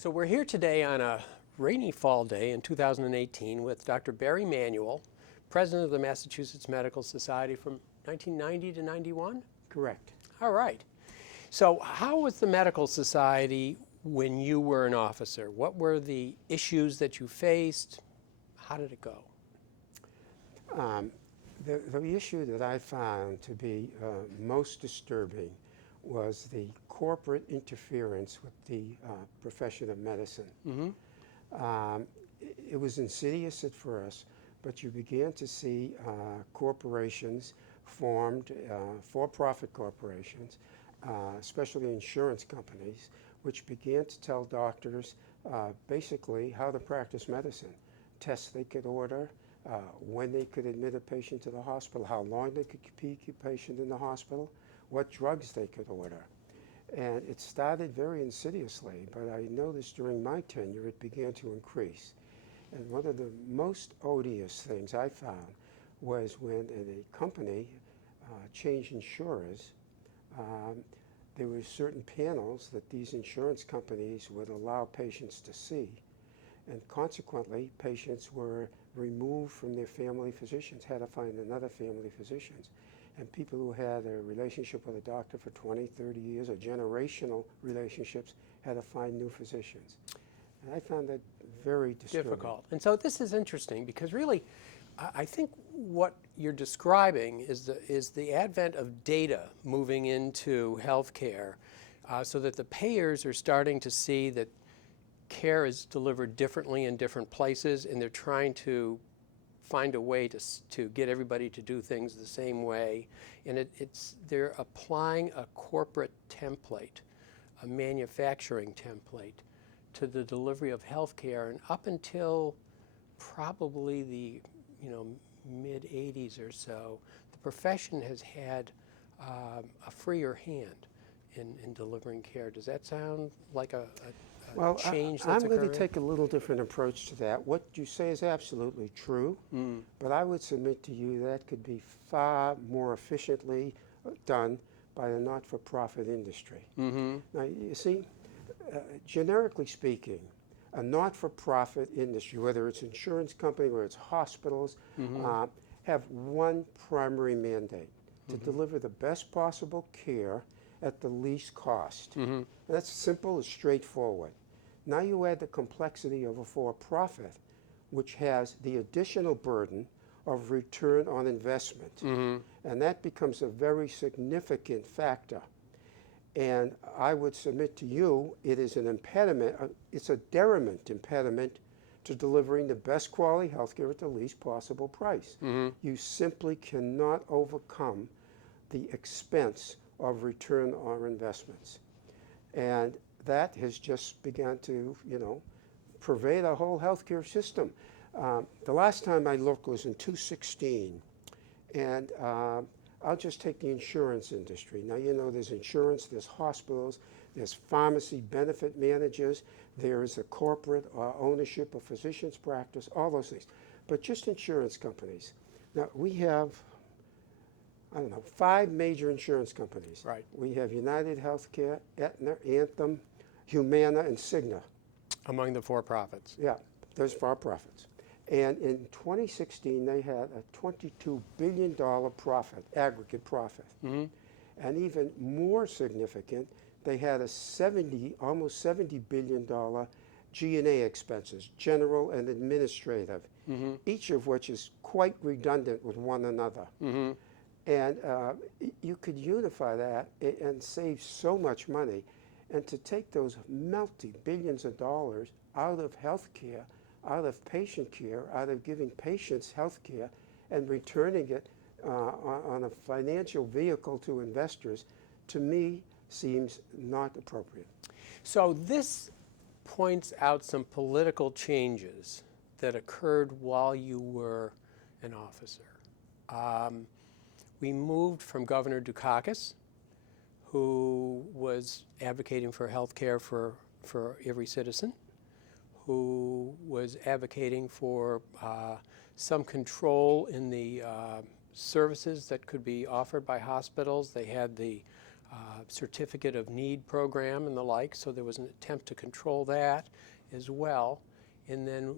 So we're here today on a rainy fall day in 2018 with Dr. Barry Manuel, president of the Massachusetts Medical Society from 1990 to 91? Correct. All right. So how was the Medical Society when you were an officer? What were the issues that you faced? How did it go? The issue that I found to be most disturbing was the corporate interference with the profession of medicine. Mm-hmm. It was insidious at first, but you began to see corporations formed, for-profit corporations, especially insurance companies, which began to tell doctors basically how to practice medicine, tests they could order, when they could admit a patient to the hospital, how long they could keep a patient in the hospital, what drugs they could order. And it started very insidiously, but I noticed during my tenure it began to increase. And one of the most odious things I found was when a company changed insurers, there were certain panels that these insurance companies would allow patients to see. And consequently, patients were removed from their family physicians, had to find another family physicians. And people who had a relationship with a doctor for 20, 30 years, or generational relationships, had to find new physicians. And I found that very disturbing. Difficult. And so this is interesting because really, I think what you're describing is the advent of data moving into healthcare, so that the payers are starting to see that care is delivered differently in different places, and they're trying to find a way to get everybody to do things the same way. And they're applying a corporate template, a manufacturing template, to the delivery of healthcare. And up until probably the mid-'80s or so, the profession has had a freer hand in delivering care. Does that sound like a change that's occurring? I'm going to take a little different approach to that. What you say is absolutely true, but I would submit to you that could be far more efficiently done by the not-for-profit industry. Mm-hmm. Now, you see, generically speaking, a not-for-profit industry, whether it's insurance company or it's hospitals, have one primary mandate: to deliver the best possible care at the least cost. Mm-hmm. That's simple and straightforward. Now you add the complexity of a for-profit, which has the additional burden of return on investment. Mm-hmm. And that becomes a very significant factor. And I would submit to you, it is an impediment, it's a deriment impediment to delivering the best quality healthcare at the least possible price. Mm-hmm. You simply cannot overcome the expense of return on investments. And that has just begun to, pervade our whole healthcare system. The last time I looked was in 2016, and I'll just take the insurance industry. Now, there's insurance, there's hospitals, there's pharmacy benefit managers, there's a corporate ownership of physicians' practice, all those things. But just insurance companies. Now, we have 5 major insurance companies. Right. We have United Healthcare, Aetna, Anthem, Humana, and Cigna. Among the for-profits. Yeah, those for-profits. And in 2016, they had a $22 billion profit, aggregate profit. Mm-hmm. And even more significant, they had almost $70 billion G&A expenses, general and administrative, each of which is quite redundant with one another. Mm-hmm. And you could unify that and save so much money. And to take those multi-billions of dollars out of healthcare, out of patient care, out of giving patients health care, and returning it on a financial vehicle to investors, to me, seems not appropriate. So this points out some political changes that occurred while you were an officer. We moved from Governor Dukakis, who was advocating for health care for every citizen, who was advocating for some control in the services that could be offered by hospitals. They had the certificate of need program and the like, so there was an attempt to control that as well. And then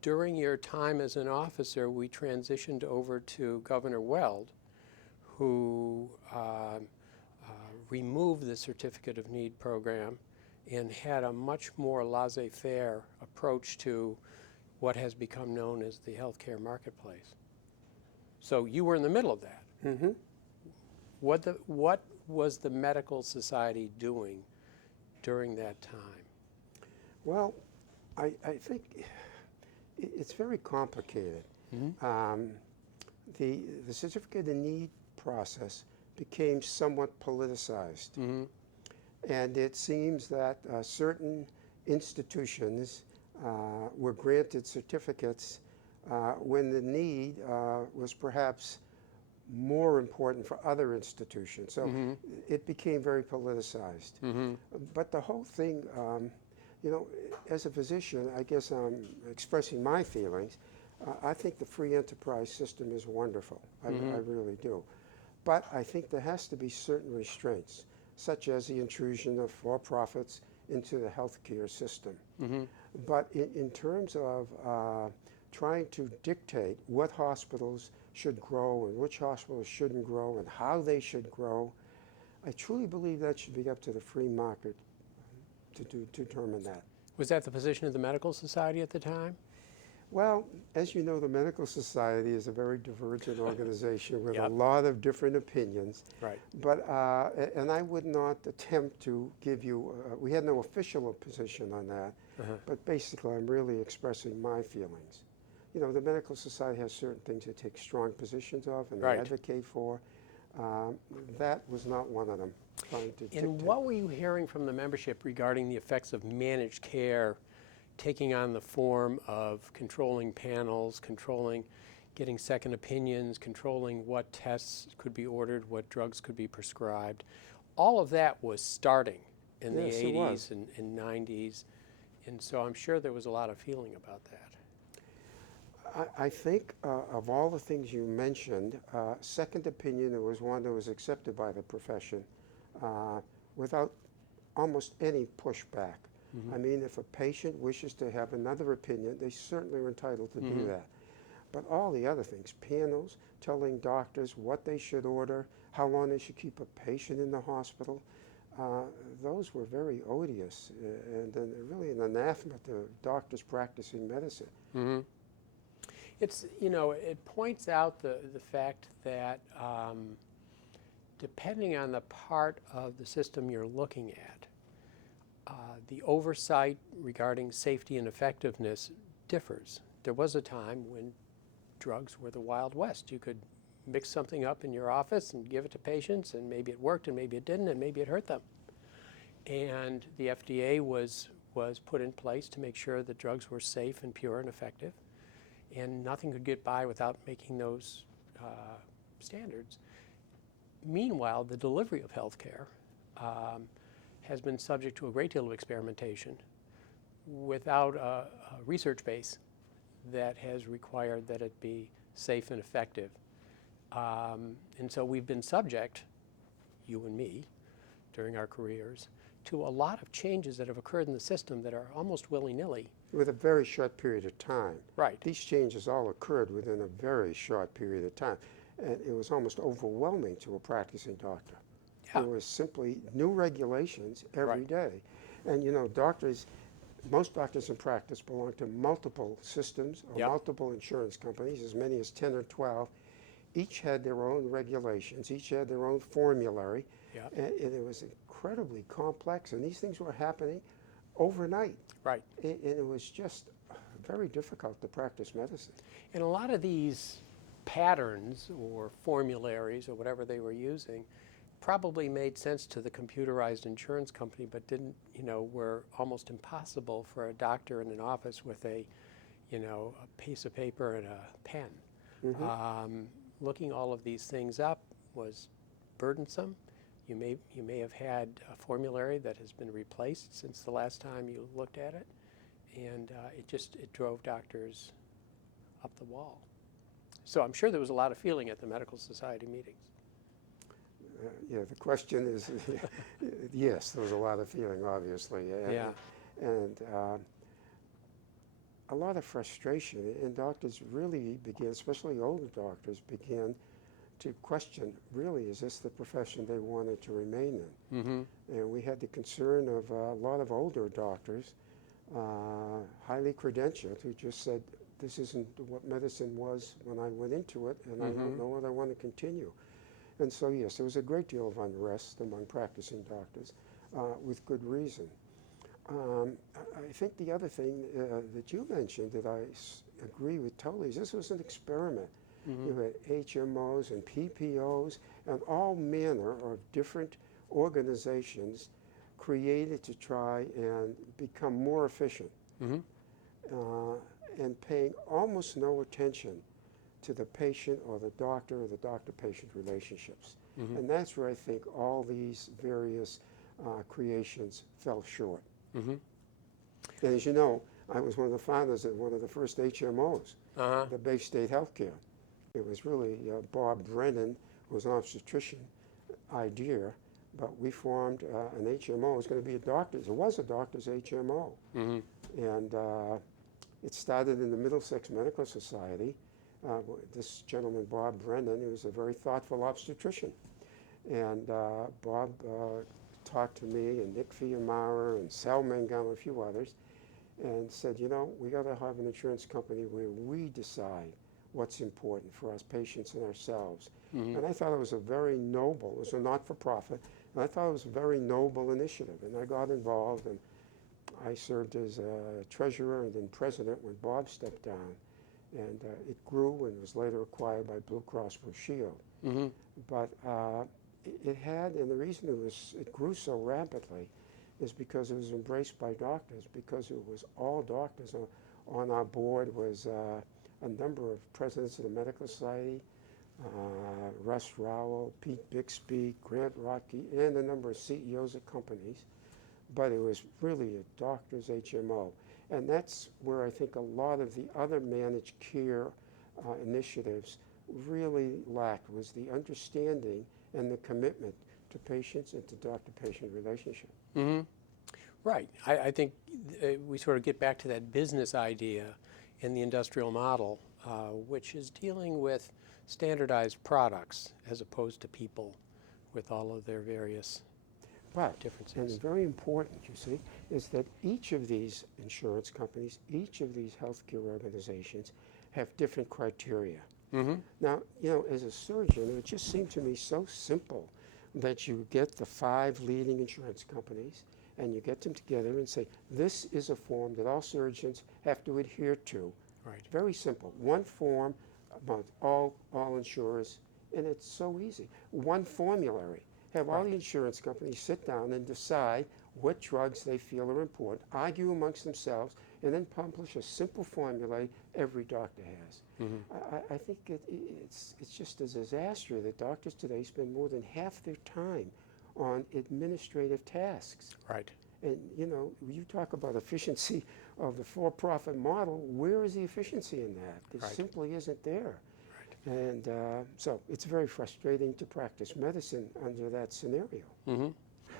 during your time as an officer, we transitioned over to Governor Weld, who removed the certificate of need program and had a much more laissez-faire approach to what has become known as the healthcare marketplace. So you were in the middle of that. Mm-hmm. What was the medical society doing during that time? Well, I think it's very complicated. Mm-hmm. The certificate of need process became somewhat politicized. Mm-hmm. And it seems that certain institutions were granted certificates when the need was perhaps more important for other institutions. So Mm-hmm. it became very politicized. Mm-hmm. But the whole thing, you know, as a physician, I guess I'm expressing my feelings. I think the free enterprise system is wonderful. I really do. But I think there has to be certain restraints, such as the intrusion of for-profits into the healthcare system. Mm-hmm. But in terms of trying to dictate what hospitals should grow and which hospitals shouldn't grow and how they should grow, I truly believe that should be up to the free market to determine that. Was that the position of the medical society at the time? Well, as you know, the Medical Society is a very divergent organization with Yep. a lot of different opinions. Right. But, and I would not attempt to give you, we had no official position on that, but basically I'm really expressing my feelings. You know, the Medical Society has certain things it takes strong positions of and they Right. advocate for. That was not one of them, trying to And dictate. what were you hearing from the membership regarding the effects of managed care taking on the form of controlling panels, getting second opinions, controlling what tests could be ordered, what drugs could be prescribed? All of that was starting in Yes, the it 80s was. and 90s, and so I'm sure there was a lot of feeling about that. I think of all the things you mentioned, second opinion was one that was accepted by the profession without almost any pushback. I mean, if a patient wishes to have another opinion, they certainly are entitled to do that. But all the other things, panels, telling doctors what they should order, how long they should keep a patient in the hospital, those were very odious and really an anathema to doctors practicing medicine. Mm-hmm. It's, you know, it points out the fact that depending on the part of the system you're looking at, the oversight regarding safety and effectiveness differs. There was a time when drugs were the Wild West. You could mix something up in your office and give it to patients, and maybe it worked and maybe it didn't and maybe it hurt them. And the FDA was put in place to make sure that drugs were safe and pure and effective, and nothing could get by without making those standards. Meanwhile, the delivery of healthcare has been subject to a great deal of experimentation without a research base that has required that it be safe and effective. And so we've been subject, you and me, during our careers, to a lot of changes that have occurred in the system that are almost willy-nilly. With a very short period of time. Right. These changes all occurred within a very short period of time. And it was almost overwhelming to a practicing doctor. Yeah. There was simply new regulations every Right. day. And you know, most doctors in practice belong to multiple systems or Yep. multiple insurance companies, as many as 10 or 12. Each had their own regulations, each had their own formulary. Yep. And it was incredibly complex, and these things were happening overnight. Right. And it was just very difficult to practice medicine. And a lot of these patterns or formularies or whatever they were using probably made sense to the computerized insurance company, but didn't, you know, were almost impossible for a doctor in an office with a piece of paper and a pen. Looking all of these things up was burdensome. You may have had a formulary that has been replaced since the last time you looked at it, and it drove doctors up the wall. So I'm sure there was a lot of feeling at the medical society meetings. The question is, yes, there was a lot of feeling, obviously. Yeah. And a lot of frustration. And doctors really began, especially older doctors, began to question, really, is this the profession they wanted to remain in? Mm-hmm. And we had the concern of a lot of older doctors, highly credentialed, who just said, this isn't what medicine was when I went into it, and I don't know whether I want to continue. And so, yes, there was a great deal of unrest among practicing doctors, with good reason. I think the other thing that you mentioned that I agree with totally is this was an experiment. You had HMOs and PPOs and all manner of different organizations created to try and become more efficient, and paying almost no attention to the patient or the doctor-patient relationships. And that's where I think all these various creations fell short. And as you know, I was one of the founders of one of the first HMOs, the Bay State Healthcare. It was really Bob Brennan, who was an obstetrician, idea, but we formed an HMO. It was going to be a doctor's. It was a doctor's HMO. And it started in the Middlesex Medical Society. This gentleman, Bob Brennan, he was a very thoughtful obstetrician. And Bob talked to me and Nick Fiamara and Sal Mangum and a few others and said, you know, we got to have an insurance company where we decide what's important for us patients and ourselves. And I thought it was a very noble, it was a not-for-profit, and I thought it was a very noble initiative. And I got involved, and I served as treasurer and then president when Bob stepped down. And it grew and was later acquired by Blue Cross Blue Shield. But it had, and the reason it grew so rapidly is because it was embraced by doctors, because it was all doctors. On our board was a number of presidents of the Medical Society, Russ Rowell, Pete Bixby, Grant Rocky, and a number of CEOs of companies. But it was really a doctor's HMO. And that's where I think a lot of the other managed care initiatives really lacked, was the understanding and the commitment to patients and to doctor-patient relationship. Right. I think we sort of get back to that business idea in the industrial model, which is dealing with standardized products as opposed to people with all of their various differences. And very important, you see, is that each of these insurance companies, each of these healthcare organizations have different criteria. Now, you know, as a surgeon, it just seemed to me so simple that you get the 5 leading insurance companies and you get them together and say, this is a form that all surgeons have to adhere to. Right. Very simple. One form about all insurers, and it's so easy. One formulary. Have all the insurance companies sit down and decide what drugs they feel are important, argue amongst themselves, and then publish a simple formula every doctor has. I think it's just a disaster that doctors today spend more than half their time on administrative tasks. Right. And, you know, you talk about efficiency of the for-profit model. Where is the efficiency in that? There simply isn't there. And so it's very frustrating to practice medicine under that scenario.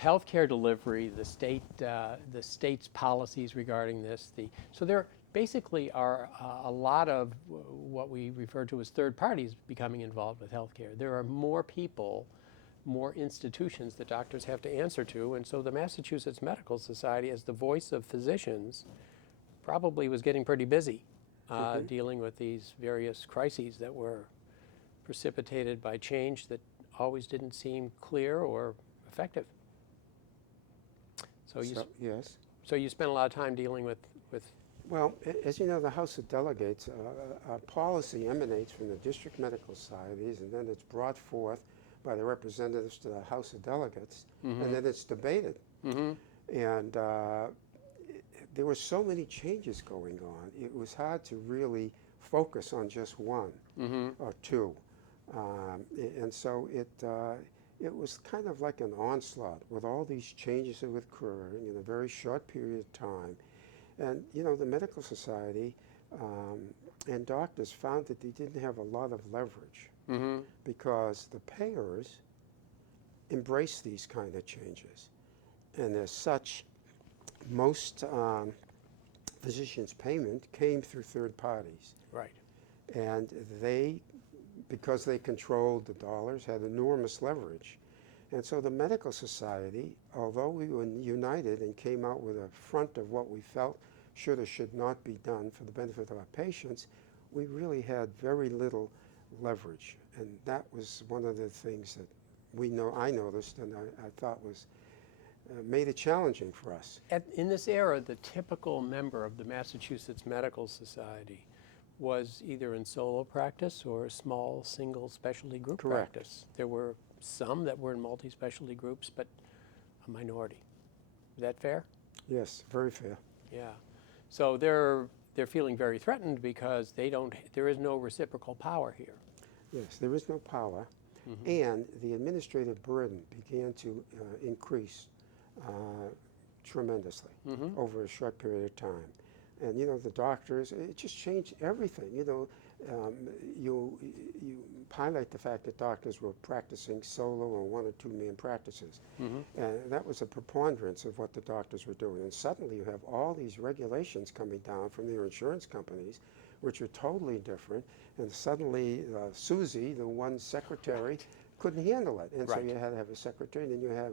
Healthcare delivery, the state's policies regarding this. So there basically are a lot of what we refer to as third parties becoming involved with healthcare. There are more people, more institutions that doctors have to answer to, and so the Massachusetts Medical Society, as the voice of physicians, probably was getting pretty busy dealing with these various crises that were precipitated by change that always didn't seem clear or effective. So you spent a lot of time dealing with Well, as you know, the House of Delegates, policy emanates from the district medical societies, and then it's brought forth by the representatives to the House of Delegates, and then it's debated. And there were so many changes going on, it was hard to really focus on just one or two. And so it was kind of like an onslaught with all these changes that were occurring in a very short period of time. And, you know, the medical society and doctors found that they didn't have a lot of leverage because the payers embrace these kind of changes. And as such, most physicians' payment came through third parties. Right. And they, because they controlled the dollars, had enormous leverage. And so the medical society, although we were united and came out with a front of what we felt should or should not be done for the benefit of our patients, we really had very little leverage. And that was one of the things that I noticed and I thought was made it challenging for us. In this era, the typical member of the Massachusetts Medical Society was either in solo practice or a small single specialty group Correct. practice. There were some that were in multi-specialty groups, but a minority. Is that fair? Yes, very fair. Yeah. So they're feeling very threatened because there is no reciprocal power here. Yes, there is no power, and the administrative burden began to increase tremendously over a short period of time. And the doctors, it just changed everything. You highlight the fact that doctors were practicing solo or 1 or 2 man practices. And that was a preponderance of what the doctors were doing. And suddenly you have all these regulations coming down from their insurance companies, which are totally different. And suddenly Susie, the one secretary, couldn't handle it. And so you had to have a secretary, and then you have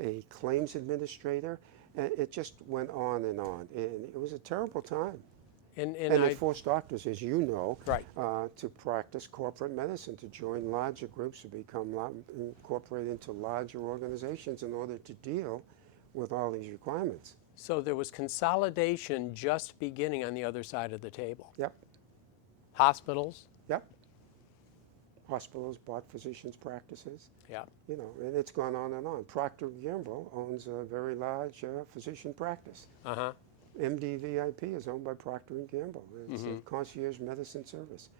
a claims administrator. And it just went on. And it was a terrible time. And it forced doctors, as you know, to practice corporate medicine, to join larger groups, to become incorporated into larger organizations in order to deal with all these requirements. So there was consolidation just beginning on the other side of the table. Yep. Hospitals. Yep. Hospitals bought physicians' practices. Yeah. And it's gone on and on. Procter & Gamble owns a very large physician practice. MDVIP is owned by Procter & Gamble. It's a concierge medicine service.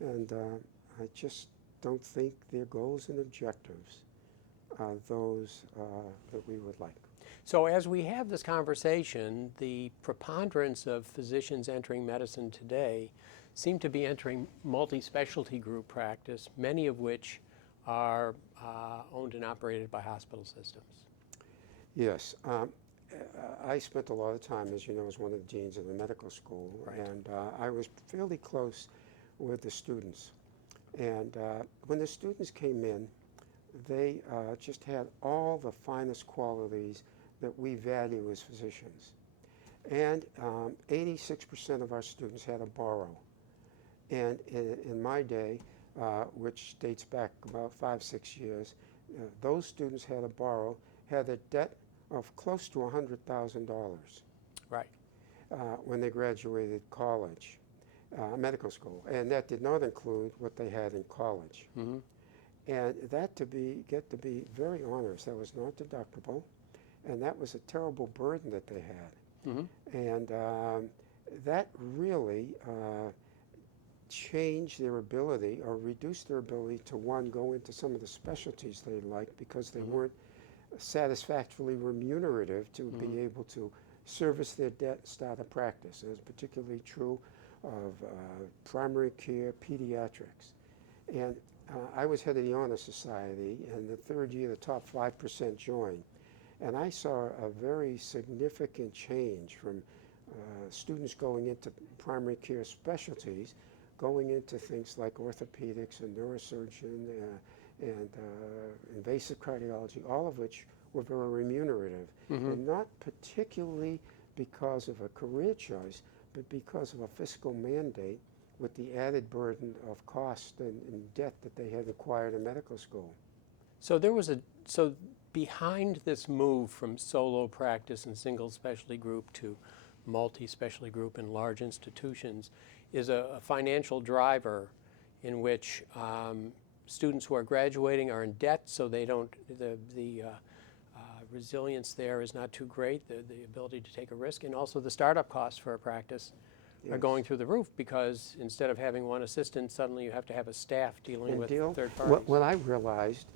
And I just don't think their goals and objectives are those that we would like. So as we have this conversation, the preponderance of physicians entering medicine today seem to be entering multi-specialty group practice, many of which are owned and operated by hospital systems. Yes. I spent a lot of time, as you know, as one of the deans of the medical school, and I was fairly close with the students. And when the students came in, they just had all the finest qualities that we value as physicians. And 86% of our students had a borrow. And in my day, which dates back about 5-6 years, those students had a borrow, had a debt of close to $100,000 when they graduated college, medical school. And that did not include what they had in college. And that get to be very honest, that was not deductible, and that was a terrible burden that they had. And that really changed their ability or reduced their ability to, one, go into some of the specialties they liked because they weren't satisfactorily remunerative to be able to service their debt and start a practice. It was particularly true of primary care, pediatrics. And I was head of the Honor Society, and the third year the top 5% joined. And I saw a very significant change from students going into primary care specialties, going into things like orthopedics and neurosurgeon and invasive cardiology, all of which were very remunerative. And not particularly because of a career choice, but because of a fiscal mandate with the added burden of cost and debt that they had acquired in medical school. So behind this move from solo practice and single specialty group to multi-specialty group in large institutions is a financial driver in which students who are graduating are in debt, so they don't, the resilience there is not too great, the ability to take a risk, and also the startup costs for a practice are going through the roof because instead of having one assistant, suddenly you have to have a staff dealing with third parties. What I realized,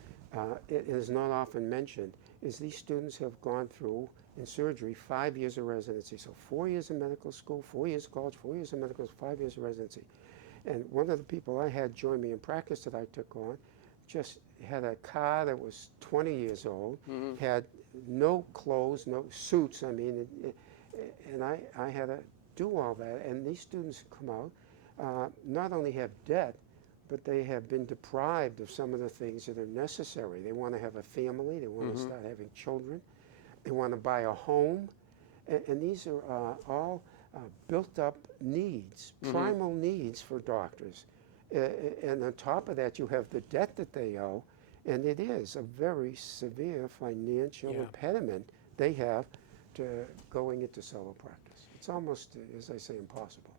it is not often mentioned, is these students have gone through, in surgery, 5 years of residency. So 4 years in medical school, 4 years of college, 4 years in medical school, 5 years of residency. And one of the people I had join me in practice that I took on, just had a car that was 20 years old, had no clothes, no suits. I mean, and I had to do all that. And these students come out, not only have debt, but they have been deprived of some of the things that are necessary. They want to have a family. They want to start having children. They want to buy a home. And these are all built up needs, primal needs for doctors. And on top of that, you have the debt that they owe, and it is a very severe financial impediment they have to going into solo practice. It's almost, as I say, impossible.